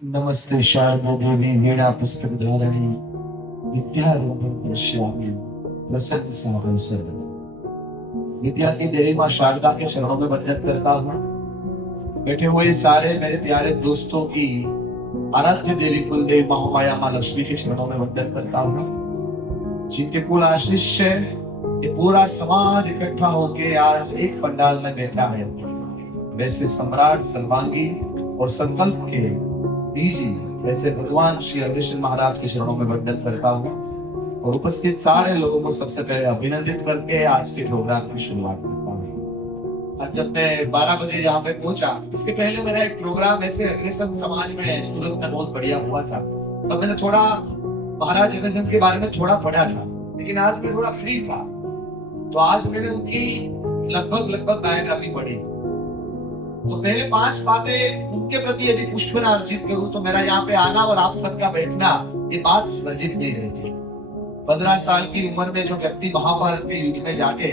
नमस्ते शारदा देवी वीणा पुस्तक धारणी विद्यारूपम पश्यामि प्रसन्न सागर सर्वदा। विद्या की देवी माँ शारदा के शरणों में वंदन करता हूँ। बैठे हुए सारे मेरे प्यारे दोस्तों की आराध्य देवी कुलदेव महामाया माँ लक्ष्मी के शरणों में वंदन करता हूँ। जिनके कुल आशीष से ये पूरा समाज इकट्ठा होके आज एक पंडाल में बैठा है, वैसे सम्राट सर्वांगी और संकल्प के बीजी वैसे भगवान श्री अग्रसेन महाराज के चरणों में वंदन करता हूँ और उपस्थित सारे लोगों को सबसे पहले अभिनंदित करके आज के प्रोग्राम की शुरुआत करता हूँ। आज जब मैं 12 बजे यहाँ पे पहुंचा, इसके पहले मेरा एक प्रोग्राम ऐसे अग्रसेन समाज में सूरत में बहुत बढ़िया हुआ था, तब मैंने थोड़ा महाराज अग्रसेन के बारे में थोड़ा पढ़ा था, लेकिन आज मैं थोड़ा फ्री था तो आज मैंने उनकी लगभग बायोग्राफी पढ़ी। तो पहले 5 बातें उनके प्रति यदि पुष्पना अर्जित करूं तो मेरा यहाँ पे आना और आप सबका बैठना ये बात वर्जित नहीं रहती। 15 साल की उम्र में जो व्यक्ति महाभारत के युद्ध में जाके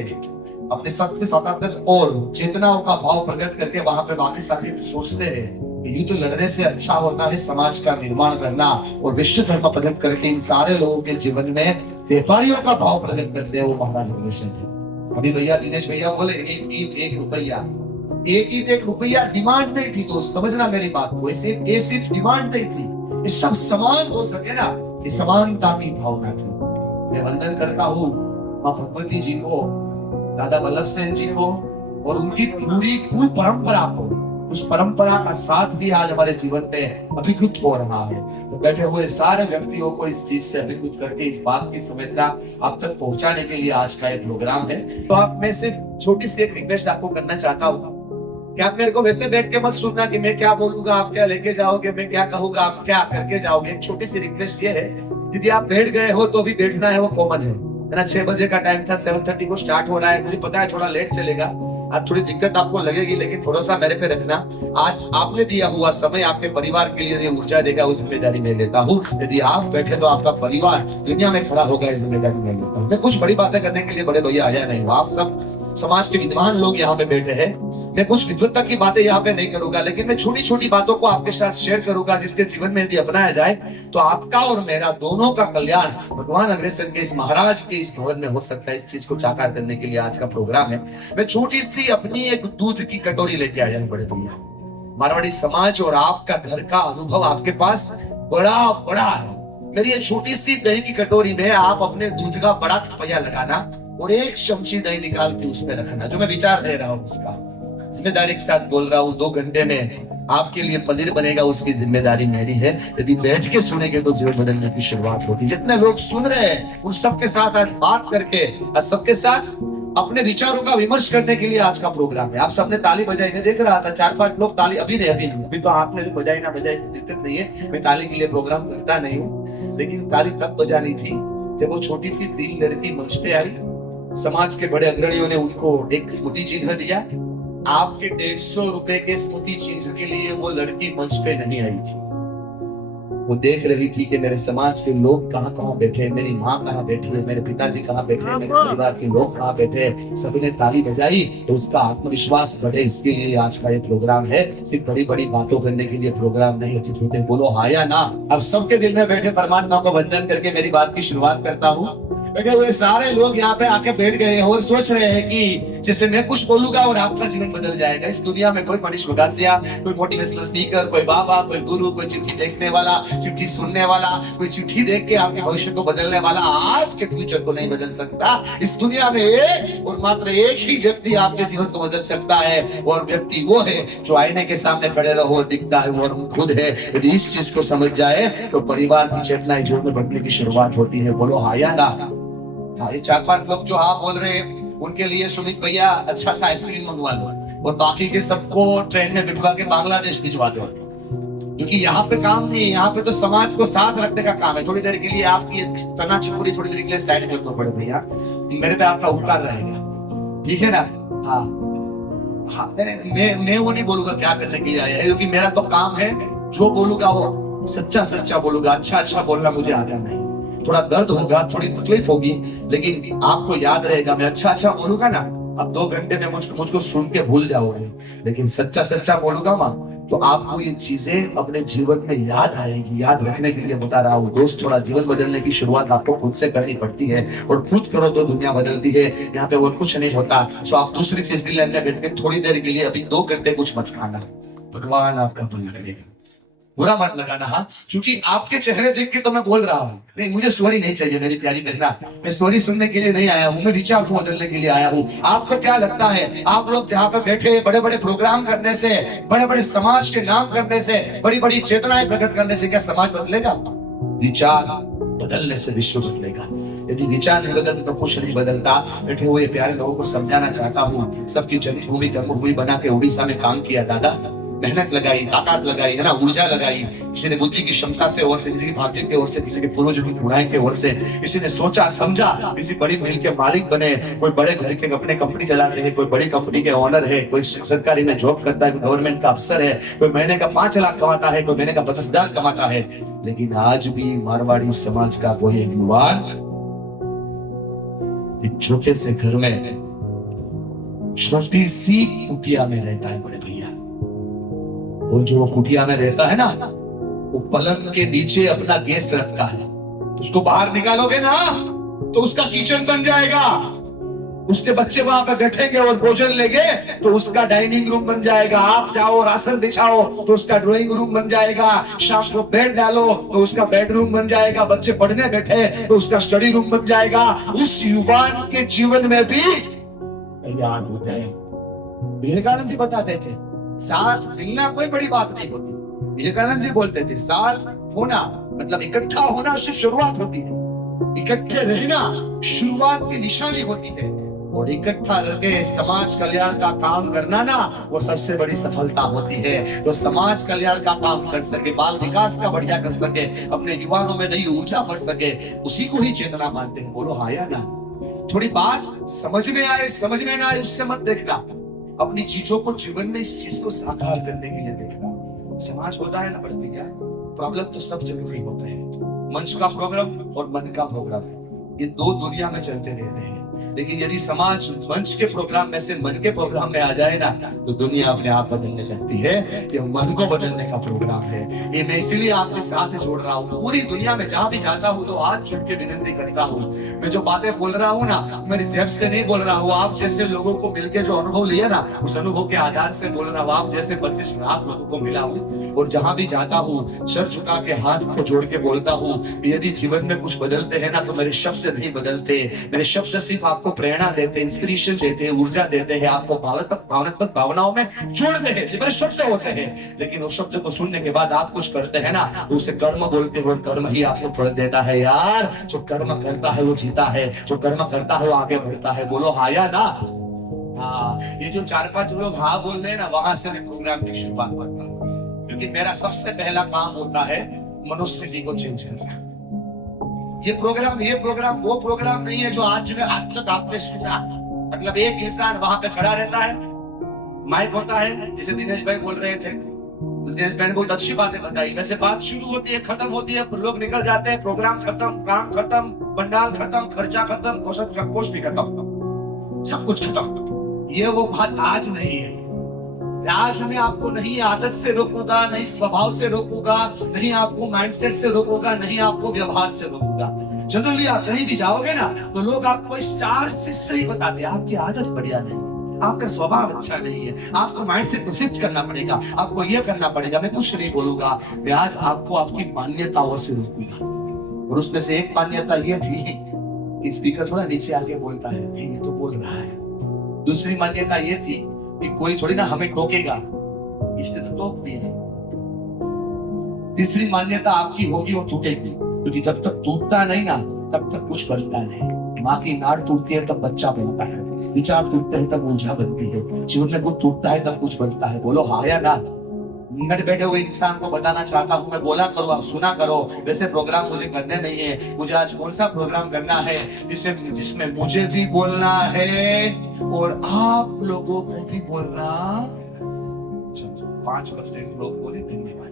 अपने सत्य सनातन और चेतनाओं का भाव प्रकट करके वहां पे वापस आके सोचते हैं कि युद्ध लड़ने से अच्छा होता है समाज का निर्माण करना और विश्व धर्म प्रकट करके इन सारे लोगों के जीवन में व्यापारियों का भाव प्रकट करते हैं वो महाराज अग्रसेन जी। अभी भैया दिनेश भैया बोले एक रुपया, एक रुपया डिमांड नहीं थी दोस्त, समझना मेरी बात को, ये सिर्फ डिमांड नहीं थी, ये सब समान हो सके ना, ये समानता की भावना थी। मैं वंदन करता हूँ माँ भगवती जी को, दादा वल्लभ सेन जी को और उनकी पूरी कुल परंपरा को। उस परंपरा का साथ भी आज हमारे जीवन में अभिभूत हो रहा है। तो बैठे हुए सारे व्यक्तियों को इस चीज से अभिभूत करके इस बात की संवेदना आप तक पहुंचाने के लिए आज का एक प्रोग्राम है। तो आप मैं सिर्फ छोटी सी एक रिक्वेस्ट आपको करना चाहता हूँ कि आप मेरे को वैसे बैठ के मत सुनना कि मैं क्या बोलूंगा आप क्या लेके जाओगे, मैं क्या कहूंगा आप क्या करके जाओगे। एक छोटी सी रिक्वेस्ट ये है, यदि आप बैठ गए हो तो भी बैठना है, वो कॉमन है ना। 6 बजे का टाइम था, 7:30 को स्टार्ट हो रहा है, मुझे पता है थोड़ा लेट चलेगा, आज थोड़ी दिक्कत आपको लगेगी, लेकिन भरोसा मेरे पे रखना। आज आपने दिया हुआ समय आपके परिवार के लिए ऊर्जा देगा, वो जिम्मेदारी मैं लेता हूँ। यदि आप बैठे तो आपका परिवार दुनिया में खड़ा होगा, इस जिम्मेदारी मैं लेता हूँ। मैं कुछ बड़ी बातें करने के लिए बड़े भैया आया नहीं हूँ, आप सब समाज के विद्वान लोग यहाँ पे बैठे हैं। मैं कुछ विद्वत्ता की बातें यहाँ पे नहीं करूंगा, लेकिन मैं छोटी छोटी बातों को आपके साथ शेयर करूंगा, जिसके जीवन में यदि अपनाया जाए तो आपका और मेरा दोनों का कल्याण भगवान अग्रसेन के इस महाराज के इस भवन में हो सकता है। इस चीज को साकार करने के लिए आज का प्रोग्राम है। मैं छोटी सी अपनी एक दूध की कटोरी लेके आया हूँ बड़े भैया। मारवाड़ी समाज और आपका घर का अनुभव आपके पास बड़ा बड़ा है। मेरी ये छोटी सी दही की कटोरी में आप अपने दूध का बड़ा पहिया लगाना और एक चमची दही निकाल के उसमें रखना। जो मैं विचार दे रहा हूँ उसका जिम्मेदारी के साथ बोल रहा हूँ। 2 घंटे में आपके लिए पनीर बनेगा, उसकी जिम्मेदारी मेरी है। यदि बैठ के सुनेंगे तो जीवन बदलने की शुरुआत होगी। जितने लोग सुन रहे हैं उन सबके साथ आज बात करके और सबके साथ अपने विचारों का विमर्श करने के लिए आज का प्रोग्राम है। आप सबने ताली बजाई, मैं देख रहा था 4-5 लोग ताली। अभी नहीं, तो आपने जो बजाई ना बजाई दिक्कत नहीं है, मैं ताली के लिए प्रोग्राम करता नहीं हूँ, लेकिन ताली तब बजानी थी जब वो छोटी सी 3 लड़की मंच पे आई। समाज के बड़े अग्रणियों ने उनको एक स्मृति चिन्ह दिया। आपके 150 रुपए के स्मृति चिन्ह के लिए वो लड़की मंच पे नहीं आई थी। वो देख रही थी कि मेरे समाज के लोग कहाँ कहाँ बैठे, मेरी माँ कहाँ बैठी है, मेरे पिताजी कहाँ बैठे, मेरे परिवार के लोग कहाँ बैठे। सभी ने ताली बजाई तो उसका आत्मविश्वास बढ़े, इसके लिए आज का ये प्रोग्राम है। सिर्फ बड़ी बड़ी बातों करने के लिए प्रोग्राम नहीं। उचित होते बोलो हाँ या ना। अब सबके दिल में बैठे परमात्मा को वंदन करके मेरी बात की शुरुआत करता हूँ। बैठे हुए सारे लोग यहाँ पे आके बैठ गए और सोच रहे हैं कि जैसे मैं कुछ बोलूंगा और आपका जीवन बदल जाएगा। इस दुनिया में कोई मनीष वगासिया, कोई मोटिवेशनल स्पीकर, कोई बाबा, कोई गुरु, कोई चिट्ठी देखने वाला, चिट्ठी सुनने वाला, कोई चिट्ठी देख के आपके भविष्य को बदलने वाला आपके फ्यूचर को नहीं बदल सकता। इस दुनिया में एक और मात्र एक ही व्यक्ति आपके जीवन को बदल सकता है, और व्यक्ति वो है जो आईने के सामने खड़े रहो दिखता है वो खुद है। यदि इस चीज को समझ जाए तो परिवार की चेतना जीवन में बढ़ने की शुरुआत होती है। बोलो हाँ या ना। हाँ, ये 4-5 लोग जो हाँ बोल रहे हैं उनके लिए सुमित भैया अच्छा सा आइसक्रीम मंगवा दो और बाकी के सबको ट्रेन में बिठवा के बांग्लादेश भिजवा दो, क्योंकि यहाँ पे काम नहीं है, यहाँ पे तो समाज को साथ रखने का काम है। थोड़ी देर के लिए आपकी तना चिपुरी थोड़ी देर के लिए साइड कर दो बड़े भैया, मेरे पे आपका उपकार रहेगा, ठीक है ना। हाँ हाँ, मैं वो नहीं बोलूंगा क्या करने के लिए आया है, क्योंकि मेरा तो काम है जो बोलूंगा वो सच्चा बोलूंगा। अच्छा बोलना मुझे आता नहीं। थोड़ा दर्द होगा, थोड़ी तकलीफ होगी, लेकिन आपको याद रहेगा मैं अच्छा बोलूंगा ना। अब 2 घंटे में मुझको सुन के भूल जाओगे, लेकिन सच्चा बोलूंगा माँ तो आपको ये चीजें अपने जीवन में याद आएगी। याद रखने के लिए बता रहा हूँ दोस्त, थोड़ा जीवन बदलने की शुरुआत आपको खुद से करनी पड़ती है, और खुद करो तो दुनिया बदलती है। यहाँ पे और कुछ नहीं होता। सो आप दूसरी डिज्नीलैंड में बैठ के थोड़ी देर के लिए, अभी 2 घंटे कुछ मत खाना, भगवान आपका भला करेगा। बुरा मत लगाना, हाँ, क्योंकि आपके चेहरे देख के तो मैं बोल रहा हूँ। नहीं, मुझे सॉरी नहीं चाहिए मेरी प्यारी बहना, मैं सॉरी सुनने के लिए नहीं आया हूँ, मैं विचार को बदलने के लिए आया हूँ। आपको क्या लगता है, आप लोग जहाँ पे बैठे बड़े बड़े प्रोग्राम करने से, बड़े बड़े समाज के नाम करने से, बड़ी बड़ी चेतनाएं प्रकट करने से क्या समाज बदलेगा? विचार बदलने से विश्व बदलेगा। यदि विचार नहीं बदलते तो कुछ नहीं बदलता। बैठे हुए प्यारे लोगों को समझाना चाहता हूँ, सबकी जन्मभूमि कर्मभूमि बना के उड़ीसा में काम किया दादा, मेहनत लगाई, ताकत लगाई, है ना, ऊर्जा लगाई। किसी ने बुद्धि की क्षमता से और से, किसी की भाग्य की ओर से, किसी के पूर्वजों की गुणाएं की ओर से, किसी ने सोचा समझा, किसी बड़ी मिल के मालिक बने, कोई बड़े घर के अपने कंपनी चलाते हैं, कोई बड़ी कंपनी के ओनर है, कोई सरकारी में जॉब करता है, कोई गवर्नमेंट का अफसर है, कोई महीने का 5 लाख कमाता है, कोई महीने का 50,000 कमाता है। लेकिन आज भी मारवाड़ी समाज का कोई एक युवान एक छोटे से घर में, छोटी सी कुटिया में रहता है बड़े भैया। वो जो कुटिया में रहता है ना, वो पलंग के नीचे अपना गैस रखता है। उसको बाहर निकालोगे ना तो उसका किचन बन जाएगा। उसके बच्चे वहां पे बैठेंगे और भोजन लेंगे तो उसका डाइनिंग रूम बन जाएगा। आप जाओ राशन बिछाओ तो उसका ड्राइंग रूम बन जाएगा। शाम को बेड डालो तो उसका बेडरूम बन जाएगा। बच्चे पढ़ने बैठे तो उसका स्टडी रूम बन जाएगा। उस युवान के जीवन में भी कल्याण होता है। विवेकानंद जी बताते थे, साथ मिलना कोई बड़ी बात नहीं होती। विवेकानंद जी बोलते थे, साथ होना मतलब इकट्ठा होना से शुरुआत होती है, इकट्ठे रहना शुरुआत की निशानी होती है, और इकट्ठा रह समाज कल्याण का काम करना ना, वो सबसे बड़ी सफलता होती है। तो समाज कल्याण का काम कर सके, बाल विकास का बढ़िया कर सके, अपने युवाओं में नई ऊर्जा भर सके, उसी को ही चेतना मानते हैं। बोलो हाँ या ना? थोड़ी बात समझ में आए समझ में ना आए उससे मत देखना, अपनी चीजों को जीवन में इस चीज को साकार करने के लिए देखना। समाज होता है ना बढ़ती क्या, प्रॉब्लम तो सब जगह ही होता है। मंच का प्रोग्राम और मन का प्रोग्राम, ये 2 दुनिया में चलते रहते हैं। लेकिन यदि समाज मंच के प्रोग्राम में से मन के प्रोग्राम में आ जाए ना, तो दुनिया अपने आप बदलने लगती है। ये मन को बदलने का प्रोग्राम है। ये मैं इसीलिए आपके साथ जोड़ रहा हूँ। पूरी दुनिया में जहां भी जाता हूँ तो हाथ जोड़ के विनती करता हूँ। मैं जो बातें बोल रहा हूँ ना, मैं रिजर्व से नहीं बोल रहा हूँ। आप जैसे लोगों को मिलकर जो अनुभव लिया ना, उस अनुभव के आधार से बोल रहा हूँ। आप जैसे 25 लाख लोगों को मिला हूँ, और जहां भी जाता हूँ सर झुका के हाथ को जोड़ के बोलता हूँ, यदि जीवन में कुछ बदलते हैं ना, तो मेरे शब्द नहीं बदलते। मेरे शब्द सिर्फ आपको प्रेरणा देते, इंस्पिरेशन देते, ऊर्जा देते हैं, आपको भावनात्मक भावनाओं में जोड़ते हैं। मेरे शब्द होते हैं, लेकिन उस शब्द को सुनने के बाद आप कुछ करते हैं ना, तो उसे कर्म बोलते हैं, और कर्म ही आपको फल देता है। यार, जो कर्म करता है वो जीता है, जो कर्म करता है वो आगे बढ़ता है। बोलो हाँ या ना? हाँ, ये जो 4-5 लोग हाँ बोल रहे हैं ना, वहां से मैं प्रोग्राम की शुरुआत करता हूँ, क्योंकि मेरा सबसे पहला काम होता है मनोस्थिति को चेंज करना। ये प्रोग्राम वो प्रोग्राम नहीं है जो आज तक आपने सुना। मतलब एक इंसान वहां पे खड़ा रहता है, माइक होता है, जैसे दिनेश भाई बोल रहे थे, दिनेश भाई ने बहुत अच्छी बातें बताई। वैसे बात शुरू होती है, खत्म होती है, लोग निकल जाते हैं, प्रोग्राम खत्म, काम खत्म, पंडाल खत्म, खर्चा खत्म, कोष भी खत्म, सब कुछ खत्म। ये वो बात आज नहीं है। आज मैं आपको नहीं आदत से रोकूंगा, नहीं स्वभाव से रोकूंगा, नहीं आपको माइंडसेट से रोकूंगा, नहीं आपको व्यवहार से रोकूंगा। जनरली आप कहीं भी जाओगे ना, तो लोग आपको स्टार से ही बताते हैं, आपकी आदत बढ़िया नहीं, आपका स्वभाव अच्छा नहीं है, आपको माइंडसेट को शिफ्ट करना पड़ेगा, आपको ये करना पड़ेगा। मैं कुछ नहीं बोलूंगा, मैं आज आपको आपकी मान्यताओं से रोकूंगा। और उसमें से एक मान्यता ये थी कि स्पीकर थोड़ा नीचे आके बोलता है, ये तो बोल रहा है। दूसरी मान्यता ये थी कि कोई थोड़ी ना हमें टोकेगा, इसने तो टोक दिया। तीसरी मान्यता आपकी होगी, वो टूटेगी, क्योंकि जब तक टूटता नहीं ना, तब तक कुछ बनता नहीं। माँ की नाड़ टूटती है तब बच्चा बनता है, विचार टूटते हैं तब ऊर्जा बनती है, जीवन में कुछ टूटता है तब कुछ बनता है। बोलो हाँ या ना? मिनट बैठे हुए इंसान को बताना चाहता हूँ, मैं बोला करो, आप सुना करो। वैसे प्रोग्राम मुझे करने नहीं है। मुझे आज कौन सा प्रोग्राम करना है जिसमें मुझे भी बोलना है और आप लोगों को भी बोलना। 5% लोग बोले धन्यवाद।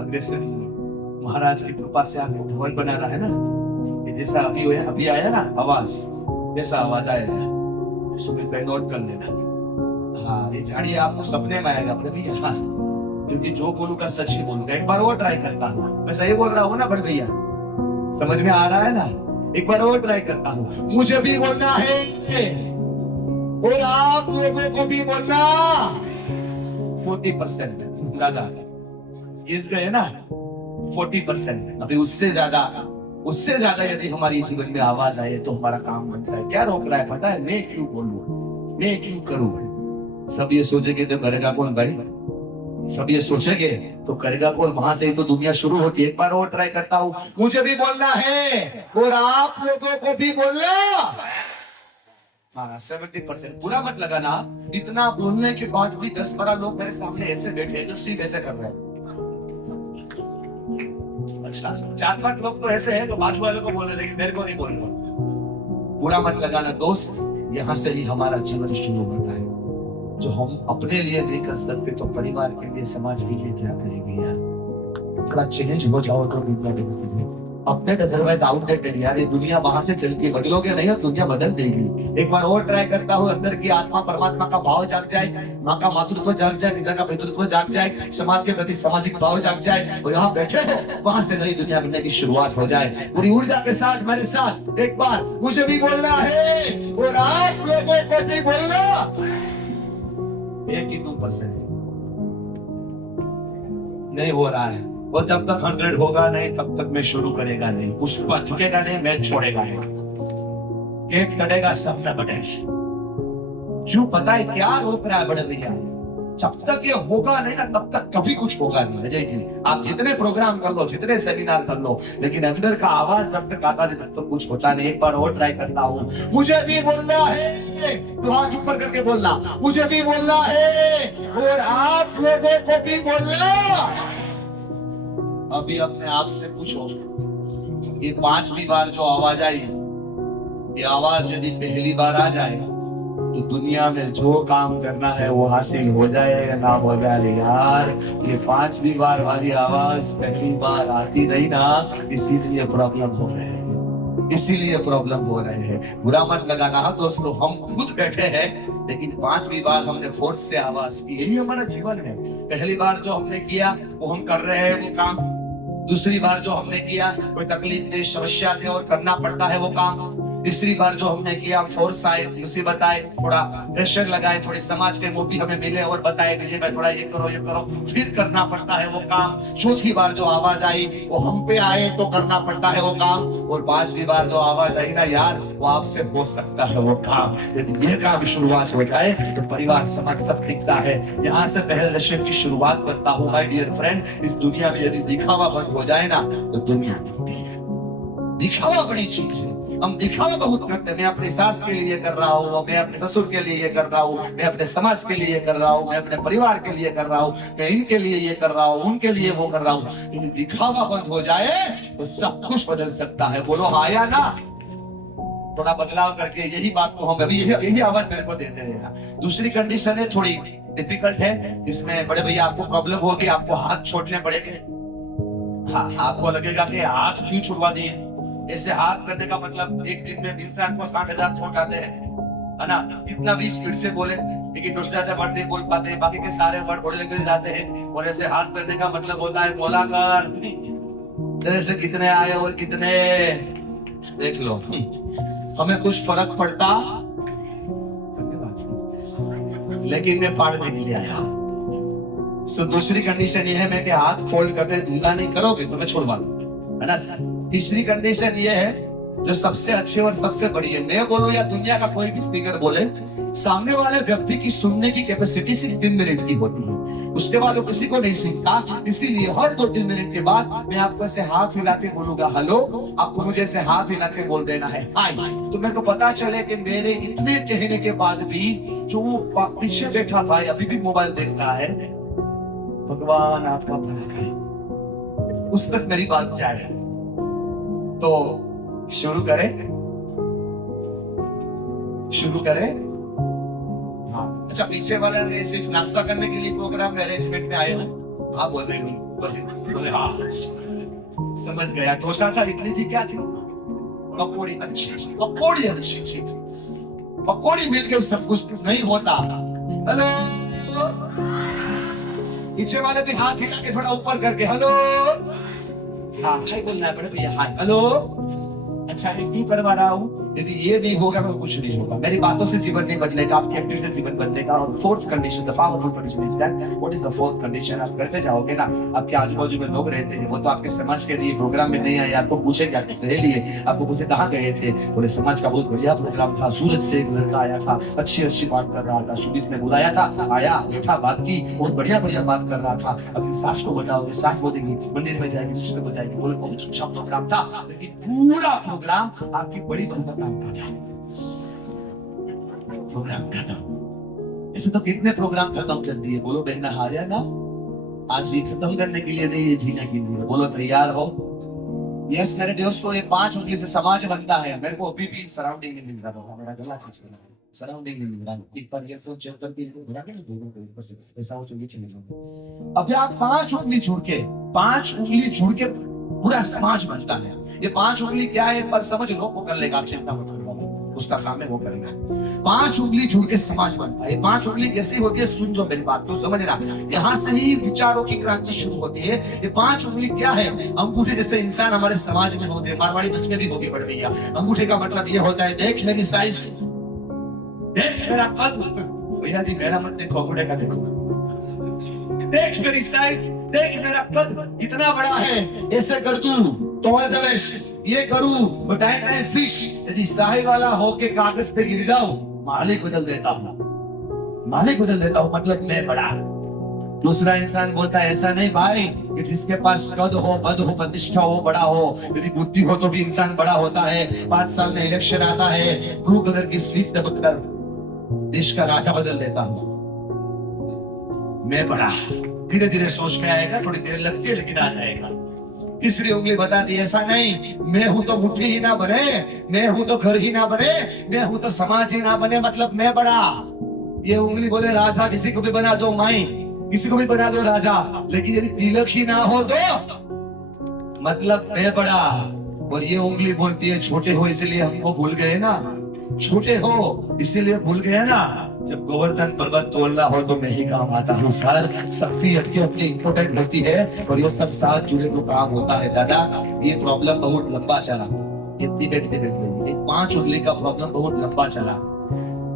अग्रेसर महाराज की कृपा से आपको भवन बना रहा है ना, ये जैसा अभी आया ना आवाज, वैसा आवाज आएगा। सुमित भाई नोट कर लेना, हाँ, ये झाड़ी आपको सपने में आएगा बड़े भैया। हाँ, क्योंकि जो बोलूंगा सच ही बोलूंगा। एक बार और ट्राई करता हूँ, मैं सही बोल रहा हूँ ना बड़े भैया? समझ में आ रहा है ना? एक बार और ट्राई करता हूँ। मुझे भी बोलना है और आप लोगों को भी बोलना। 40% दादा घिस गए ना, 40%। अभी उससे ज्यादा यदि हमारी जीवन में आवाज आए तो हमारा काम बनता है। क्या रोक रहा है पता है? मैं क्यों बोलूं, मैं क्यों करूं? सब ये सोचेंगे तो करेगा कौन भाई? सब ये सोचेंगे तो करेगा कौन? वहां से ही तो दुनिया शुरू होती है। एक बार और ट्राई करता हूँ। मुझे भी बोलना है और आप लोगों को भी बोलना। हाँ, 70%। बुरा मत लगाना, इतना बोलने के बाद भी 10-12 लोग मेरे सामने ऐसे बैठे हैं जो सिर्फ ऐसे कर रहे हैं। अच्छा, 4-5 लोग तो ऐसे हैं तो बाजू वालों को बोल रहे, लेकिन मेरे को नहीं बोल रहे। बुरा मत लगाना दोस्त, यहाँ से ही हमारा जीवन शुरू होता है। जो हम अपने लिए नहीं कर सकते तो परिवार के लिए, समाज के लिए क्या करेंगे यार? थोड़ा चेंज हो जाओ तो अपडेट, अदरवाइज आउटडेटेड यार। ये दुनिया वहां से चलती है, बदलोगे नहीं और दुनिया बदल देगी। एक बार और ट्राई करता हूँ। अंदर की आत्मा परमात्मा का भाव जाग जाए, माँ का मातृत्व जाग जाए, पिता का पितृत्व जाग जाए, समाज के प्रति सामाजिक भाव जाग जाए, और यहाँ बैठे हो वहां से नई दुनिया बनने की शुरुआत हो जाए। पूरी ऊर्जा के साथ मेरे साथ एक बार, मुझे भी बोलना है और आप लोगों को भी बोलना। 82% नहीं हो रहा है, और जब तक 100 होगा नहीं तब तक मैं शुरू करेगा नहीं। पुष्पा झुकेगा नहीं, मैं छोड़ेगा नहीं। केक कटेगा, सब में बटेगा। क्यों पता है क्या रोक रहा है बड़े भैया? जब तक ये होगा नहीं ना तब तक कभी कुछ होगा नहीं। अजय जी, आप जितने प्रोग्राम कर लो, जितने सेमिनार कर लो, लेकिन अंदर का आवाज जब तक आता नहीं तब तक कुछ होता नहीं। एक बार और ट्राई करता हूँ। मुझे भी बोलना है, तो हाथ ऊपर करके बोलना। मुझे भी बोलना है और आप लोगों को भी बोलना। अभी अपने आप से पूछो, ये 5वीं बार जो आवाज आई, ये आवाज यदि पहली बार आ जाए तो दुनिया में जो काम करना है वो हासिल हो जाए या ना हो जाए यार। ये 5वीं बार वाली आवाज पहली बार आती नहीं ना, इसीलिए प्रॉब्लम हो रहे हैं, इसीलिए प्रॉब्लम हो रहे हैं। बुरा मत लगाना दोस्तों, हम खुद बैठे हैं, लेकिन 5वीं बार हमने फोर्स से आवाज की। यही हमारा जीवन है। पहली बार जो हमने किया वो हम कर रहे हैं वो काम, दूसरी बार जो हमने किया कोई तकलीफ दे, समस्या दे और करना पड़ता है वो काम, तीसरी बार जो हमने किया फोर्स आए, मुसीबत आए, थोड़ा प्रेशर लगाए, थोड़े समाज के वो भी हमें मिले और बताए कि भाई थोड़ा ये करो, फिर करना पड़ता है वो काम। चौथी बार जो आवाज आई वो हम पे आए तो करना पड़ता है वो काम, और 5वीं बार जो आवाज आई ना यार, वो आपसे हो सकता है वो काम। यदि ये काम शुरुआत हो जाए तो परिवार समाज सब दिखता है। यहाँ से पहले लक्ष्य की शुरुआत करता हूँ माय डियर फ्रेंड। इस दुनिया में यदि दिखावा बंद हो जाए ना तो दुनिया दिखती है। दिखावा बड़ी चीज है, हम दिखावा बहुत करते हैं। मैं अपनी सास के लिए कर रहा हूँ, मैं अपने ससुर के लिए ये कर रहा हूँ, मैं अपने समाज के लिए ये कर रहा हूँ, मैं अपने परिवार के लिए कर रहा हूँ, मैं इनके लिए ये कर रहा हूँ, उनके लिए वो कर रहा हूँ। यदि दिखावा बंद हो जाए तो सब कुछ बदल सकता है। बोलो हाँ या ना? थोड़ा बदलाव करके यही बात को हम अभी यही आवाज मेरे को देते हैं। दूसरी कंडीशन है थोड़ी डिफिकल्ट है, इसमें बड़े भैया आपको प्रॉब्लम होगी, आपको हाथ छोड़ने पड़ेंगे। हाँ, आपको लगेगा कि हाथ क्यों छुड़वा दिए? ऐसे हाथ करने का मतलब एक दिन में इंसान को 60,000 थोट आते हैं, है ना? कितना भी स्पीड से बोले लेकिन डूब जाते वर्ड नहीं बोल पाते, बाकी के सारे वर्ड बोलने लग जाते हैं। और ऐसे हाथ करने का मतलब होता है बोला कर, तेरे से कितने आए और कितने देख लो। हमें कुछ फर्क पड़ता लेकिन मैं पाड़ने के लिए आया। सो दूसरी कंडीशन ये है मैं कि हाथ फोल्ड करके दूंगा नहीं, करोगे तो मैं छोड़वा दूंगा, है ना? तीसरी कंडीशन ये है जो सबसे अच्छी और सबसे बड़ी है, मैं बोलूं या दुनिया का कोई भी स्पीकर बोले, सामने वाले व्यक्ति की सुनने की कैपेसिटी सिर्फ 3 मिनट की होती है, उसके बाद वो किसी को नहीं सुनता। इसीलिए हर 2-3 मिनट के बाद मैं आपको ऐसे हाथ हिला के बोलूंगा हेलो, आपको मुझे ऐसे हाथ हिला के बोल देना है हाय, तो मेरे को पता चले कि मेरे इतने कहने के बाद भी जो पीछे बैठा भाई अभी भी मोबाइल देख रहा है, भगवान आपका भला करे, उस तक मेरी बात जाए। तो शुरू करें। हाँ, अच्छा, पीछे वाले ने सिर्फ नाश्ता करने के लिए प्रोग्राम अरेंजमेंट में आए हो? हाँ बोल रहे बोले हाँ समझ गया। डोसा था, इडली थी, क्या थी? पकौड़ी अच्छी थी। पकौड़ी मिलकर सब कुछ नहीं होता। हेलो, पीछे वाले भी हाथ हिला के थोड़ा ऊपर करके हेलो। हाँ, हाय बोलना है बड़े भैया, हाय हेलो। अच्छा, ये क्यों करवा रहा हूँ? यदि ये नहीं होगा तो कुछ नहीं होगा। मेरी बातों से जीवन नहीं बदलेगा, आपकी एक्टिव से जीवन बदलेगा। और fourth condition, the powerful condition is that, what is the fourth condition? आप घर पे जाओगे ना, आपके आजू बाजू में लोग रहते हैं, वो तो आपके समाज के लिए प्रोग्राम में नहीं आए, आपको पूछेंगे आपके सहेली, आपको पूछे कहाँ गए थे, बोले समाज का बहुत बढ़िया प्रोग्राम था, सूरत से एक लड़का आया था, अच्छी अच्छी बात कर रहा था, सुमित ने बुलाया था, आया बैठा, बात की, बहुत बढ़िया बढ़िया बात कर रहा था। अपनी सास को बताओगे, सास बोलेगी, मंदिर में जाएगी, दूसरे को बताएगी, बोले बहुत अच्छा प्रोग्राम था, लेकिन पूरा प्रोग्राम आपकी बड़ी बहन का काम का था। प्रोग्राम खत्म। ऐसे तो कितने प्रोग्राम खत्म कर दिए। बोलो बहना हाया ना, आज ये खत्म करने के लिए नहीं, ये जीने के लिए। बोलो तैयार हो? यस मेरे दोस्तों, ये 5 उंगली से समाज बनता है। मेरे को अभी भी सराउंडिंग नहीं मिल रहा होगा, मेरा गला खींच रहा है, सराउंडिंग नहीं मिल रहा है। एक बार ईयरफोन चेक करके इनको घुरा के ना दोनों को ऊपर से ऐसा हो तो नीचे चले जाओगे। अभी आप 5 उंगली जुड़ के, 5 उंगली जुड़ के पूरा समाज बनता है। ये 5 उंगली क्या है पर समझ लो, वो कर लेगा, आप चिंता मत करो, उसका काम है वो करेगा। 5 उंगली जुड़ के समाज बनता है। 5 उंगली कैसी होती है? सुन जो मेरी बात तो समझना, यहाँ से ही विचारों की क्रांति शुरू होती है। ये 5 उंगली क्या है? अंगूठे जैसे इंसान हमारे समाज में होते हैं, मारवाड़ी पंच में भी होगी बड़े भैया। अंगूठे का मतलब ये होता है, देख मेरी साइज, देख मेरा कद। भैया जी मेरा मत देखो, अंगूठे का देखो। देख मेरी साइज, देख मेरा कद इतना बड़ा है, ऐसे कर तू तो ये करूं तो टाइम फिश। यदि साहिल वाला होके कागज पे गिर जाओ, मालिक बदल देता हूं, मालिक बदल देता हूं, मतलब मैं बड़ा। दूसरा इंसान बोलता है ऐसा नहीं भाई, कि जिसके पास कद हो, पद हो, प्रतिष्ठा हो, बड़ा हो, यदि बुद्धि हो तो भी इंसान बड़ा होता है। 5 साल में इलेक्शन आता है, ब्लू कलर की स्वीट दबकर देश का राजा बदल देता हूं, मैं बड़ा। धीरे धीरे सोच में आएगा, थोड़ी देर लगती है लेकिन आ जाएगा। तीसरी उंगली बताती है ऐसा नहीं, मैं हूं तो मुट्ठी ही ना बने, मैं हूं तो घर ही ना बने, मैं हूं तो समाज ही ना बने, मतलब मैं बड़ा। ये उंगली बोले राजा किसी को भी बना दो माई, किसी को भी बना दो राजा, लेकिन यदि तिलक ही ना हो तो मतलब मैं बड़ा। और ये उंगली बोलती है छोटे हो इसलिए हमको भूल गए ना, छोटे हो इसीलिए भूल गए ना, जब गोवर्धन पर्वत तोड़ना हो तो मैं ही काम आता हूँ। सर शक्ति अपनी अपनी इंपोर्टेंट होती है और ये सब साथ जुड़े तो काम होता है। दादा ये प्रॉब्लम बहुत लंबा चला, इतनी बेट से बैठ गई, 5 उंगली का प्रॉब्लम बहुत लंबा चला।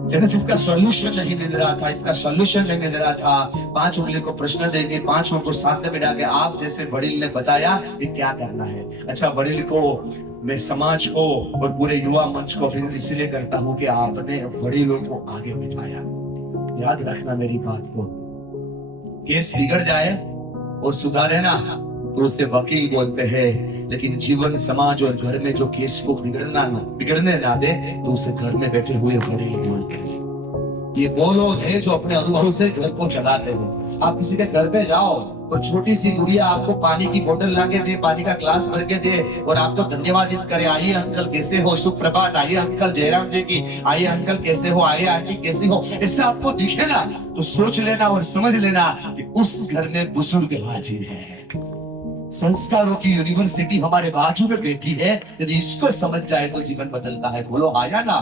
जेनेसिस का सॉल्यूशन नहीं मिल रहा था, इसका सॉल्यूशन नहीं मिल रहा था। 5 उंगली को प्रश्न देके 5 उंगली को साथ में मिला के आप जैसे वडील ने बताया कि क्या करना है। अच्छा, वडील को मैं समाज को और पूरे युवा मंच को अभिनंदन इसलिए करता हूँ कि आपने वडीलों को आगे बिठाया। याद रखना मेरी बात को, केस बिगड़ जाए और सुधारे ना तो उसे वकील बोलते हैं, लेकिन जीवन, समाज और घर में जो केस को बिगड़ने ना दे तो उसे घर में बैठे हुए वडील बोलते हैं। ये वो लोग हैं जो अपने अनुभव से घर को चलाते हैं। आप किसी के घर पे जाओ और छोटी सी गुड़िया आपको पानी की बोतल ला के दे, पानी का ग्लास भर के दे और आपको धन्यवाद करे, आइए अंकल कैसे हो, सुप्रभात, आइए अंकल जयराम जी की, आइए अंकल कैसे हो, आइए आंटी कैसी हो, इससे आपको दिखे ना तो सोच लेना और समझ लेना कि उस घर में बुजुर्ग हाजिर है। संस्कारों की यूनिवर्सिटी हमारे बाजू में बैठी है, यदि इसको समझ जाए तो जीवन बदलता है। बोलो आया ना।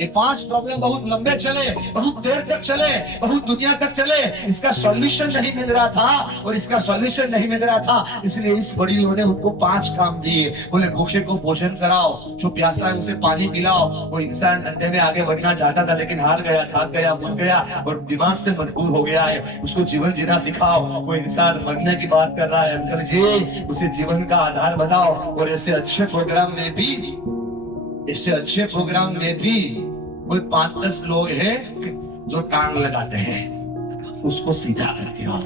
ये 5 प्रॉब्लम बहुत लंबे चले, बहुत देर तक चले, बहुत दुनिया तक चले, इसका सॉल्यूशन नहीं मिल रहा था और इसका सॉल्यूशन नहीं मिल रहा था, इसलिए इस वडीलों ने उनको 5 काम दिए। बोले भूखे को भोजन कराओ, जो प्यासा है उसे पानी पिलाओ। वो इंसान धंधे में आगे बढ़ना चाहता था लेकिन हार गया, थक गया, मुड़ गया और दिमाग से मजबूर हो गया है, उसको जीवन जीना सिखाओ। वो इंसान मरने की बात कर रहा है, अंकल जी उसे जीवन का आधार बताओ। और ऐसे अच्छे प्रोग्राम में भी कोई 5-10 लोग हैं जो टांग लगाते हैं, उसको सीधा करके आओ।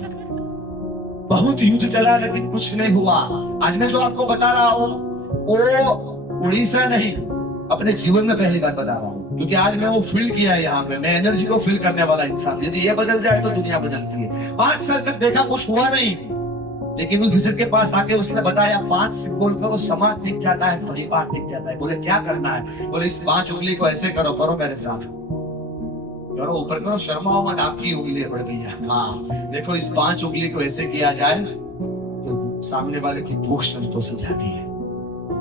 बहुत युद्ध चला लेकिन कुछ नहीं हुआ। आज मैं जो आपको बता रहा हूं वो उड़ीसा नहीं, अपने जीवन में पहली बार बता रहा हूं, क्योंकि आज मैं वो फील किया है यहाँ पे। मैं एनर्जी को फील करने वाला इंसान, यदि ये बदल जाए तो दुनिया बदलती है। 5 साल तक देखा कुछ हुआ नहीं, लेकिन उस बुजुर्ग के पास आके उसने बताया 5 सिंबल करो, समाज टिक जाता है, परिवार टिक जाता है। बोले क्या करना है? बोले इस 5 उंगली को ऐसे करो, करो मेरे साथ, करो ऊपर करो, शर्माओ मत, आपकी उंगली है बड़े भैया। हाँ देखो, इस 5 उंगली को ऐसे किया जाए तो सामने वाले की भूख संतोष हो जाती है।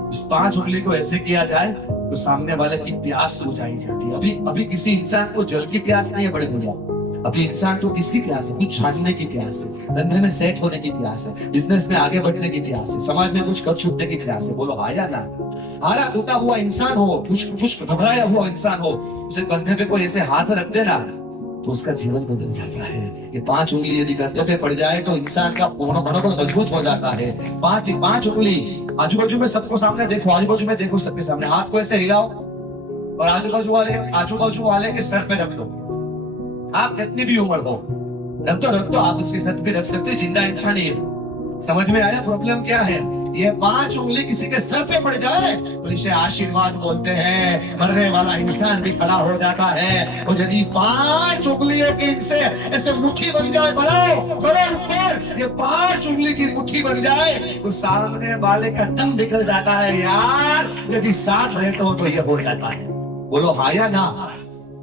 इस 5 उंगली को ऐसे किया जाए तो सामने वाले की प्यास बुझाई जाती है। अभी किसी इंसान को जल की प्यास नहीं है बड़े भैया, अभी इंसान तो किसकी प्यास है? कुछ जानने की प्यास है, धंधे में सेट होने की प्यास है, बिजनेस में आगे बढ़ने की प्यास है, समाज में कुछ कर छूटने की प्यास है। बोलो हाँ या ना? हारा टूटा हुआ इंसान हो, कुछ घबराया हुआ इंसान हो, उसे कंधे पे कोई ऐसे हाथ रख देना तो उसका जीवन बदल जाता है। ये 5 उंगली यदि कंधे पे पड़ जाए तो इंसान का मनोबल मजबूत हो जाता है। 5 उंगली आजू बाजू में सबको सामने देखो, आजू बाजू में देखो, सबके सामने हाथ को ऐसे हिलाओ और आजू बाजू वाले के सर पे रख दो। आप कितनी भी उम्र हो रख दो, आप इसके सर पे रख सकते हो, जिंदा इंसान ही है। समझ में आया प्रॉब्लम क्या है? ये 5 उंगली किसी के सर पे पड़ जाए तो इसे आशीर्वाद बोलते हैं। मरने वाला इंसान भी खड़ा हो जाता है। और यदि 5 उंगलियों की इनसे ऐसे मुट्ठी बन जाए, बढ़ाओ ऊपर, ये 5 उंगली की मुट्ठी बन जाए तो सामने वाले का दम निकल जाता है। यार यदि साथ रहते हो तो ये हो जाता है। बोलो हाँ या ना?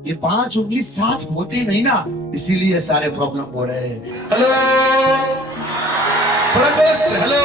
ये 5 उंगली साथ होती नहीं ना, इसीलिए सारे प्रॉब्लम हो रहे हैं। हेलो, हेलो,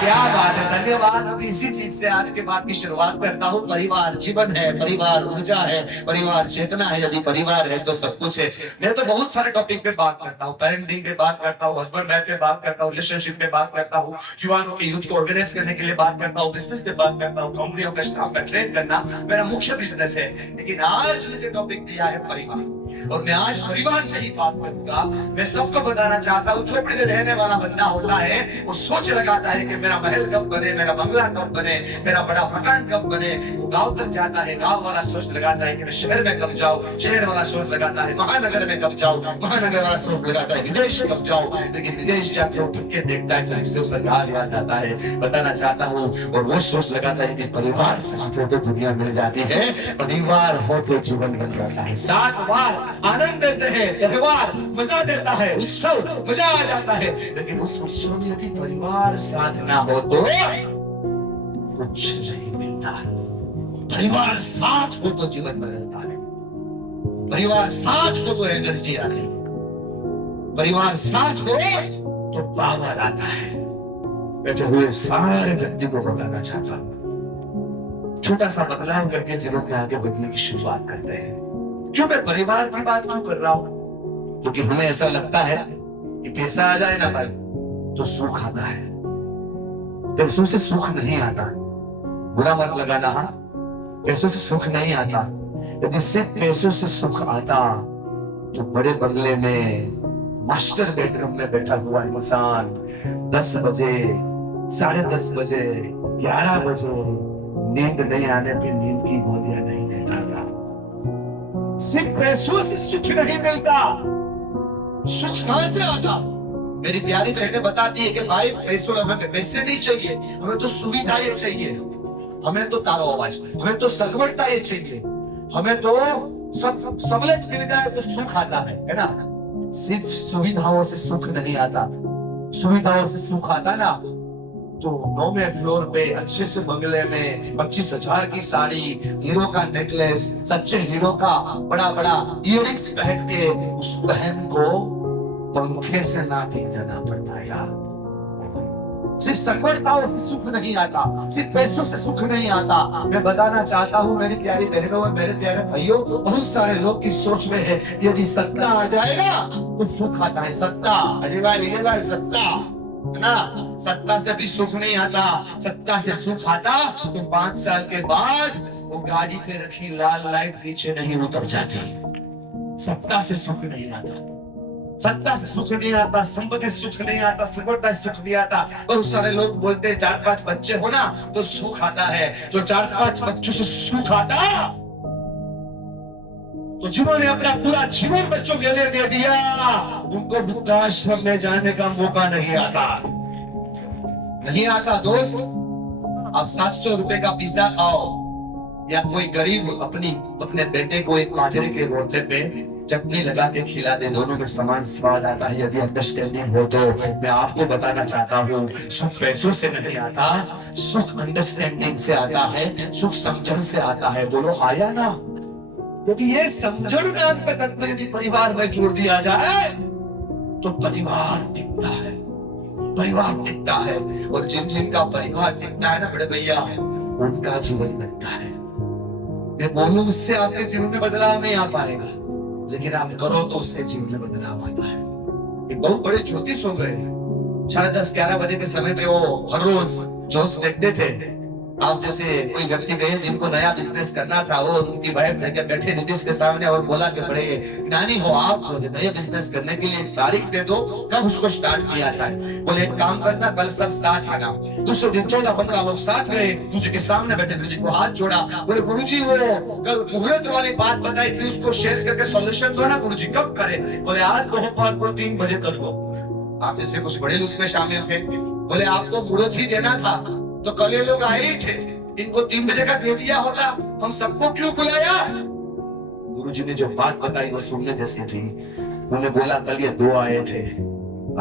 क्या बात है, धन्यवाद। अभी इसी चीज से आज के बाद की शुरुआत करता हूँ। परिवार जीवन है, परिवार ऊर्जा है, परिवार चेतना है। यदि परिवार है तो सब कुछ है। मैं तो बहुत सारे टॉपिक पे बात करता हूँ, पेरेंटिंग पे बात करता हूँ, हस्बैंड वाइफ पे बात करता हूँ, रिलेशनशिप पे बात करता हूँ, युवाओं के यूथ को ऑर्गेनाइज करने के लिए बात करता हूँ, बिजनेस पे बात करता हूँ, कंपनियों का स्टाफ का ट्रेन करना मेरा मुख्य बिजनेस है। लेकिन आज मुझे टॉपिक दिया है परिवार, और मैं आज परिवार पे ही बात करूंगा। मैं सबको बताना चाहता हूँ, झोपड़ी में रहने वाला बंदा होता है, वो सोच लगाता है कि मेरा महल कब बने, मेरा बंगला कब बने, मेरा बड़ा मकान कब बने। वो गांव तक जाता है, गांव वाला सोच लगाता है कि मैं शहर में कब जाऊं, शहर वाला सोच लगाता है महानगर में कब जाऊं, महानगर वाला सोच लगाता है विदेश कब जाऊं। लेकिन विदेश जाके उठ के देखता है तो इससे उसे घर याद आता है। बताना चाहता हूँ, और वो सोच लगाता है कि परिवार साथ हो तो दुनिया मिल जाती है, परिवार हो तो जीवन बन जाता है। 7 बार आनंद देते हैं, त्योहार मजा देता है, उत्सव मजा आ जाता है। लेकिन उस उत्सव में यदि परिवार साथ ना हो तो कुछ नहीं मिलता। परिवार साथ हो तो जीवन बदलता है, परिवार साथ हो तो एनर्जी आती है, परिवार साथ हो तो पावर आता है। बैठे हुए सारे व्यक्ति को बताना चाहता हूं, छोटा सा बदलाव करके जीवन में आगे बढ़ने की शुरुआत करते हैं। क्यों मैं परिवार की बात क्यों कर रहा हूं? क्योंकि हमें ऐसा लगता है कि पैसा आ जाए ना भाई तो सुख आता है। पैसों से सुख नहीं आता, बुरा मत लगाना। हाँ, पैसों से सुख नहीं आता। यदि सिर्फ पैसों से सुख आता तो बड़े बंगले में मास्टर बेडरूम में बैठा हुआ इंसान 10 बजे, 10:30 बजे, 11 बजे नींद नहीं आने पे नींद की गोलियां नहीं लेता। सिर्फ पैसों से सुख नहीं मिलता। सुख कहां से आता? मेरी प्यारी बहनें बताती है कि भाई पैसों हमें पैसे नहीं चाहिए, हमें तो सुविधाएं चाहिए, हमें तो तारो आवाज, हमें तो सगवड़ताएं चाहिए, हमें तो सब सहूलियत मिल जाए तो सुख आता है ना? सिर्फ सुविधाओं से सुख नहीं आता। सुविधाओं से सुख आता ना तो 9वें फ्लोर पे अच्छे से बंगले में 25,000 की साड़ी, हीरो का नेकलेस, सच्चे हीरो का बड़ा बड़ा इयररिंग्स पहन के उस बहन को पंखे से ना ठीक जाना पड़ता है। यार सिर्फ सगवड़ताओं से सुख नहीं आता, सिर्फ पैसों से सुख नहीं आता। मैं बताना चाहता हूँ मेरी प्यारी बहनों और मेरे प्यारे भाइयों, बहुत सारे लोग की सोच में है यदि सत्ता आ जाएगा तो सुख आता है। सत्ता, अजय भाई सत्ता है ना? सत्ता से भी सुख नहीं आता। सत्ता से सुख आता तो 5 साल के बाद वो गाड़ी पे रखी लाल लाइट नीचे नहीं उतर जाती। सत्ता से सुख नहीं आता, सत्ता से सुख नहीं आता, संपत्ति से सुख नहीं आता, सफलता से सुख नहीं आता। बहुत सारे लोग बोलते हैं 4-5 बच्चे हो ना तो सुख आता है। जो 4-5 बच्चों से सुख आता तो जिन्होंने अपना पूरा जीवन बच्चों के लिए दे दिया उनको वृद्धाश्रम में जाने का मौका नहीं आता। नहीं आता दोस्त। आप 700 रुपए का पिज्जा खाओ या कोई गरीब अपने बेटे को एक बाजरे के रोटले पे चटनी लगा के खिला दे, दोनों में समान स्वाद आता है यदि अंडरस्टैंडिंग हो तो। मैं आपको बताना चाहता हूँ सुख पैसों से नहीं आता, सुख अंडरस्टैंडिंग से आता है, सुख समझण से आता है। बोलो आया ना? क्योंकि ये समझण में अंत तत्व यदि परिवार में जोड़ दिया जाए तो परिवार टिकता है, परिवार टिकता है। और जिनका परिवार टिकता है ना बड़े भैया, उनका जीवन बनता है। मैं बोलूं उससे आपके जीवन में बदलाव नहीं आ पाएगा। लेकिन आप करो तो उसके जीवन में बदलाव आता है। एक बहुत बड़े ज्योतिष हो गए, शायद 10-11 बजे के समय पे वो हर रोज जोश देखते थे। आप जैसे कोई व्यक्ति गए जिनको नया बिजनेस करना था, वो उनकी वाइफ जगह बैठे ज्योतिष के सामने और बोला कि बड़े ज्ञानी हो आप, नया बिजनेस करने के लिए तारीख दे दो, कब उसको स्टार्ट किया जाए। बोले एक काम करना, कल सब साथ आना। दूसरे दिन 14-15 लोग साथ गए, गुरुजी के सामने बैठे, गुरुजी को हाथ जोड़ा, बोले गुरुजी वो कल मुहूर्त वाली बात बताई थी, उसको शेयर करके सॉल्यूशन दो ना गुरुजी, कब करे। बोले आज दोपहर को 3 बजे कर दो। आप जैसे कुछ बड़े उसमें शामिल थे, बोले आपको मुहूर्त ही देना था तो कल ये लोग आए ही थे, इनको 3 बजे का दे दिया होता, हम सबको क्यों बुलाया। गुरुजी ने जो बात बताई वो सुनने जैसी थी। उन्होंने बोला कल ये 2 आए थे,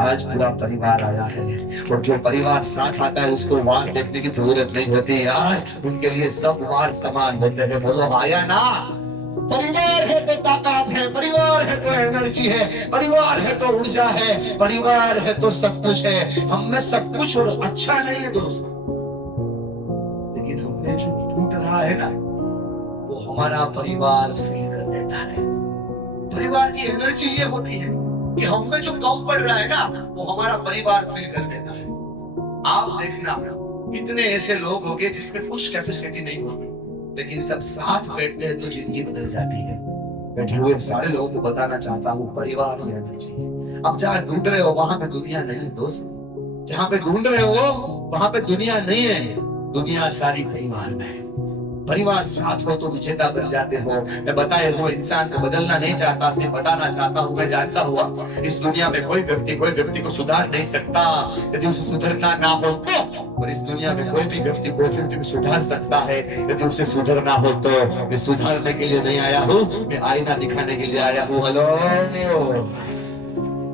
आज पूरा परिवार आया है, और जो परिवार साथ आता है उसको वार देखने की जरूरत नहीं होती यार, उनके लिए सब वार समान होते हैं। बोलो आया ना। परिवार है तो ताकत है, परिवार है तो एनर्जी है, परिवार है तो ऊर्जा है, परिवार है तो सब कुछ है। हम में सब कुछ और अच्छा नहीं है दोस्त, लेकिन हमने जो टूट रहा है ना, वो हमारा परिवार फील कर देता है। परिवार की एनर्जी ये होती है कि हम में जो कम पड़ रहा है ना, वो हमारा परिवार फील कर देता है। आप देखना कितने ऐसे लोग होंगे जिसमें कुछ कैपेसिटी नहीं होगी, लेकिन सब साथ बैठते हैं तो जिंदगी बदल जाती है। बैठे हुए सारे लोगों को बताना चाहता हूँ, परिवार ही रहना चाहिए। अब जहाँ ढूंढ रहे हो वहां पे दुनिया नहीं है दोस्त, जहाँ पे ढूंढ रहे हो वहां पे दुनिया नहीं है, दुनिया सारी परिवार में है। परिवार साथ हो तो विजेता बन जाते हो। मैं बताए हुए इंसान को बदलना नहीं चाहता, सिर्फ बताना चाहता हूँ। मैं जानता हुआ इस दुनिया में कोई व्यक्ति को सुधार नहीं सकता यदि उसे सुधरना ना हो तो, और इस दुनिया में कोई भी व्यक्ति को सुधार सकता है यदि उसे सुधरना हो तो। मैं सुधारने के लिए नहीं आया हूँ, मैं आईना दिखाने के लिए आया हूँ। हेलो,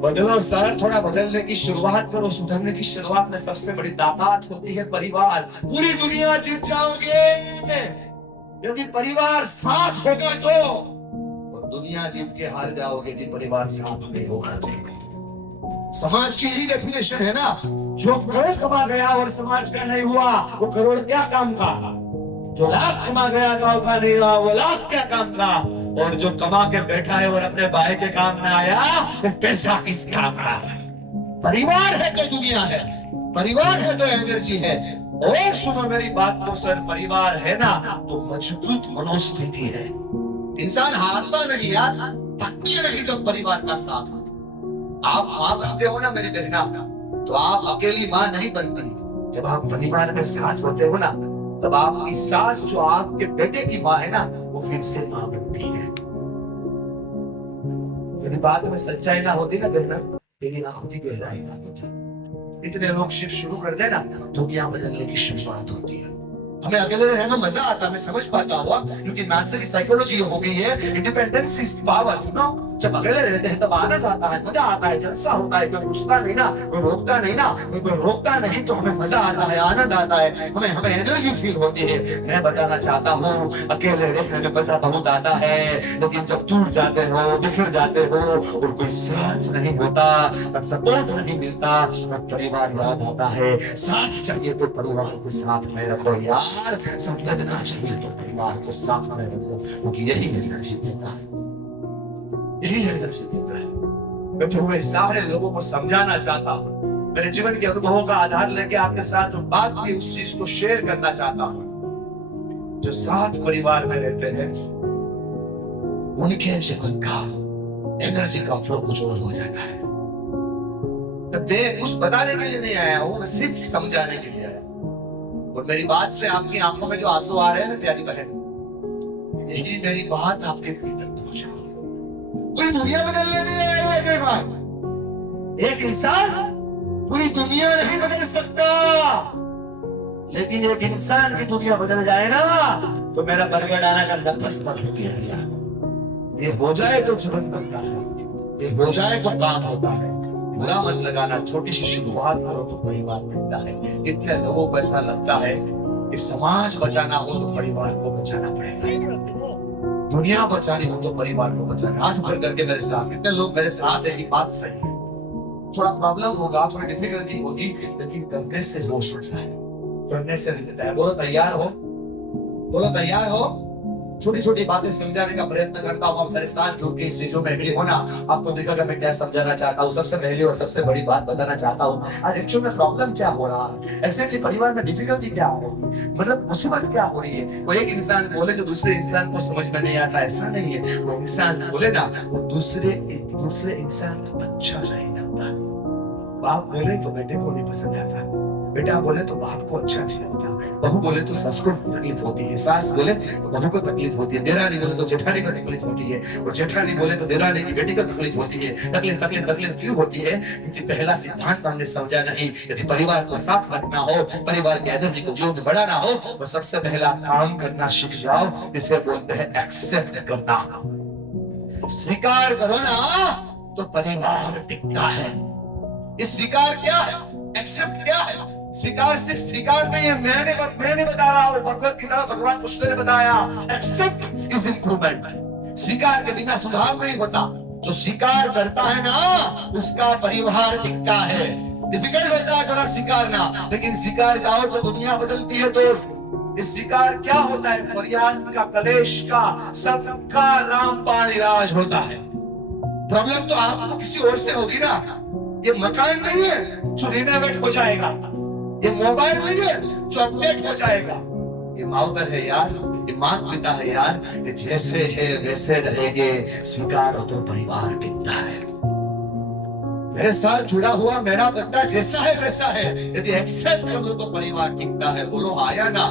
बदलो सर, थोड़ा बदलने की शुरुआत करो। सुधरने की शुरुआत में सबसे बड़ी ताकत होती है परिवार। पूरी दुनिया जीत जाओगे यदि परिवार साथ होगा तो, और दुनिया जीत के हार जाओगे यदि परिवार साथ नहीं होगा तो। समाज की यही डेफिनेशन है ना, जो करोड़ कमा गया और समाज का नहीं हुआ वो करोड़ क्या काम का, जो लाख कमा गया गांव का नहीं हुआ वो लाख क्या काम का, और जो कमा के बैठा है और अपने भाई के काम में आया वो पैसा किस काम का। परिवार है तो दुनिया है, परिवार है तो एनर्जी है। और सुनो मेरी बात को सर, परिवार है ना तो मजबूत मनोस्थिति है। इंसान हारता नहीं यार, थकती नहीं जब परिवार का साथ हो। आप माँ बनते हो ना मेरी बहना, तो आप अकेली माँ नहीं बनती। जब आप परिवार में साथ होते हो ना, तब आपकी सास जो आपके बेटे की माँ है ना, वो फिर से माँ बनती है। मेरी बात में सच्चाई ना होती ना बहना, तेरी आंखों की गहराई ना होती। इतने लोग शिफ्ट शुरू कर देना, दुनिया बदलने की शुरुआत होती है। हमें अकेले रहना मजा आता है, मैं समझ पाता हुआ, क्योंकि मैथ्स की साइकोलॉजी हो गई है, independence is power, you know. जब अकेले रहते हैं तब आनंद आता है, मजा आता है, जलसा होता है। कोई पूछता नहीं ना, कोई रोकता नहीं ना, कोई रोकता नहीं, तो हमें मजा आता है, आनंद आता है, हमें एनर्जी फील होती है। मैं बताना चाहता हूँ, अकेले रहने में मजा बहुत आता है, लेकिन जब टूट जाते हो, बिखर जाते हो और कोई साथ नहीं होता, तब सपोर्ट नहीं मिलता, तब परिवार याद आता है। साथ चाहिए तो परिवार को साथ में रखो यार, संवेदना चाहिए तो परिवार को साथ में रखो, क्योंकि यही एनर्जी देता है, यही एनर्जी देता है। बैठे हुए सारे लोगों को समझाना चाहता हूँ, मेरे जीवन के अनुभवों का आधार लेके आपके साथ जो बात की उस चीज को शेयर करना चाहता हूँ। जो साथ परिवार में रहते हैं उनके जीवन का एनर्जी का फ्लो कुछ और हो जाता है। मैं कुछ बताने के लिए नहीं आया हूँ, मैं सिर्फ समझाने के लिए आया हूँ। और मेरी बात से आपकी आंखों में जो आंसू आ रहे हैं ना प्यारी बहन, यही मेरी बात आपके दिल तक पहुंचे। पूरी दुनिया बदलने नहीं आया हुआ जय भाई। एक इंसान पूरी दुनिया नहीं बदल सकता, लेकिन एक इंसान की दुनिया बदल जाए ना तो मेरा बरगद आना का लफ्ज बंद हो गया। ये हो जाए तो जीवन बनता है, ये हो जाए तो काम होता है। बुरा मत लगाना, छोटी सी शुरुआत करो तो परिवार बनता है। इतने लोगों को ऐसा लगता है कि समाज बचाना हो तो परिवार को बचाना पड़ेगा, दुनिया बचानी हो तो परिवार को बचाना। हाथ ऊपर करके मेरे साथ, कितने लोग मेरे साथ है, ये बात सही है। थोड़ा प्रॉब्लम होगा, थोड़ी डिफिकल्टी होगी, लेकिन करने से होश उठता है, करने से मिलता है। बोलो तैयार हो, बोलो तैयार हो। छोटी छोटी बातें समझाने का प्रयत्न करता हूँ। आप मेरे साथ जुड़ के इस चीजों में एग्री होना। आपको दिखेगा मैं क्या समझाना चाहता हूँ। सबसे पहली और सबसे बड़ी बात बताना चाहता हूँ, आज एक्चुअल में प्रॉब्लम क्या हो रहा है, एक्चुअली परिवार में डिफिकल्टी क्या आ रही है, मतलब मुसीबत क्या हो रही है। कोई एक इंसान बोले जो दूसरे इंसान को समझ में नहीं आता, ऐसा नहीं है। वो इंसान बोले ना, वो दूसरे इंसान को अच्छा नहीं लगता। बाप बोले तो बेटे को नहीं पसंद आता, बेटा बोले तो बाप को अच्छा नहीं लगता, बहू बोले तो सास को तकलीफ होती है, सास बोले तो बहू को तकलीफ होती है, देरानी बोले तो जेठानी को तकलीफ होती है, और जेठानी बोले तो देरानी की बेटी को तकलीफ होती है। तकलीफ क्यों होती है? क्योंकि पहला सिद्धांत हमने समझा नहीं। यदि परिवार को साफ रखना हो, परिवार की एनर्जी को जीवन में बढ़ाना हो, तो सबसे पहला काम करना सीख जाओ, इसे बोलते हैं एक्सेप्ट करना। स्वीकार करो ना, तो परिवार टिकता है। ये स्वीकार क्या है, एक्सेप्ट क्या है? स्वीकार सिर्फ स्वीकार नहीं है, मैंने बता रहा हूं, भगवत गीता भगवान कृष्ण ने बताया, एक्सेप्ट इज इंप्रूवमेंट। स्वीकार के बिना सुधार नहीं होता। जो स्वीकार करता है ना, उसका परिवार टिकता है। डिफिकल्ट होता है थोड़ा स्वीकारना, लेकिन स्वीकार जाओ तो दुनिया बदलती है दोस्त। इस स्वीकार क्या होता है? फरियाद का, कलेश का, सबका रामबाण इलाज होता है। प्रॉब्लम तो आपको किसी और से होगी ना। ये मकान नहीं है जो रिनोवेट हो जाएगा, ये मोबाइल नहीं है जो अपडेट हो जाएगा, ये माउतर है यार, ये माता पिता है यार। ये जैसे है वैसे रहेंगे, स्वीकार हो तो परिवार टिकता है। मेरे साथ जुड़ा हुआ मेरा बंदा जैसा है वैसा है, यदि एक्सेप्ट कर लो तो परिवार टिकता है। बोलो आया ना।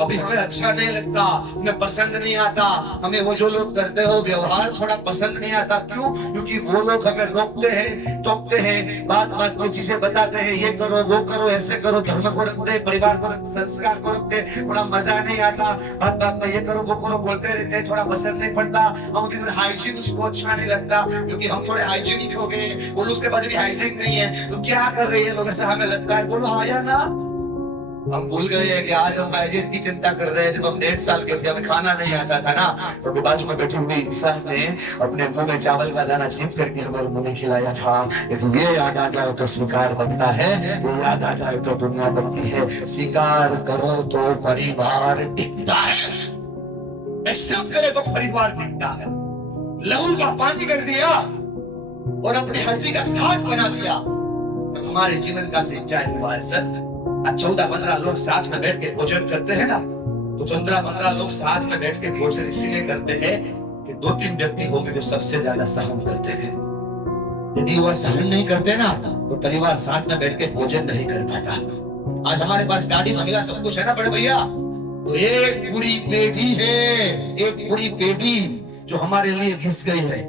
अभी हमें अच्छा नहीं लगता, हमें पसंद नहीं आता, हमें वो जो लोग करते हो व्यवहार थोड़ा पसंद नहीं आता। क्यों? क्योंकि वो लोग हमें रोकते हैं, टोकते हैं, बात बात में चीजें बताते हैं, ये करो वो करो, ऐसे करो। धर्म को रखते हैं, परिवार को रखते, संस्कार को रखते, थोड़ा मजा नहीं आता, बात बात में ये करो वो करो बोलते रहते हैं, थोड़ा पसंद नहीं पड़ता। हम हाइजीन उसको अच्छा नहीं लगता, क्योंकि हम थोड़े हाइजीनिक हो गए। बोलो उसके पास भी हाइजीन नहीं है, तो क्या कर रही है लोग, ऐसा हमें लगता है। बोलो आया ना। हम भूल गए हैं कि आज हम हाइजीन की चिंता कर रहे हैं। जब हम 1.5 साल के थे, हमें खाना नहीं आता था ना, तो बाजू में बैठी हुई इंसान ने अपने मुंह में चावल का दाना छींट करके हमारे मुंह में खिलाया था। यदि ये याद आ जाए तो स्वीकार बनता है, ये याद आ जाए तो दुनिया बनती है। स्वीकार करो तो परिवार टिकता है, एक्सेप्ट करे तो परिवार टिकता है। लहू का पानी कर दिया और अपनी हड्डी का घाट बना दिया, तो हमारे जीवन का सिंचाई हुआ है सर। 14-15 लोग साथ में बैठ के भोजन करते हैं ना, तो 15-15 लोग साथ में बैठ के भोजन इसीलिए करते हैं कि 2-3 व्यक्ति होंगे जो सबसे ज्यादा सहन करते हैं। यदि वह सहन नहीं करते ना, तो परिवार साथ में बैठ के भोजन नहीं कर पाता। आज हमारे पास गाड़ी महिला सब कुछ है ना बड़े भैया, तो एक पूरी पेटी है, एक पूरी पेटी जो हमारे लिए घिस गई है।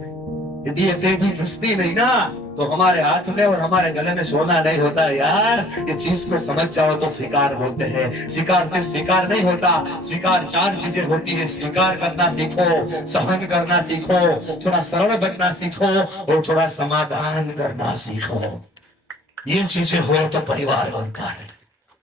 यदि ये पेटी घिसती नहीं ना, तो हमारे हाथ में और हमारे गले में सोना नहीं होता यार। ये चीज को समझ जाओ तो स्वीकार बोलते हैं। स्वीकार सिर्फ स्वीकार नहीं होता, स्वीकार 4 चीजें होती है। स्वीकार करना सीखो, सहन करना सीखो, थोड़ा सरल बनना सीखो, और थोड़ा समाधान करना सीखो। ये चीजें हो तो परिवार बनता है।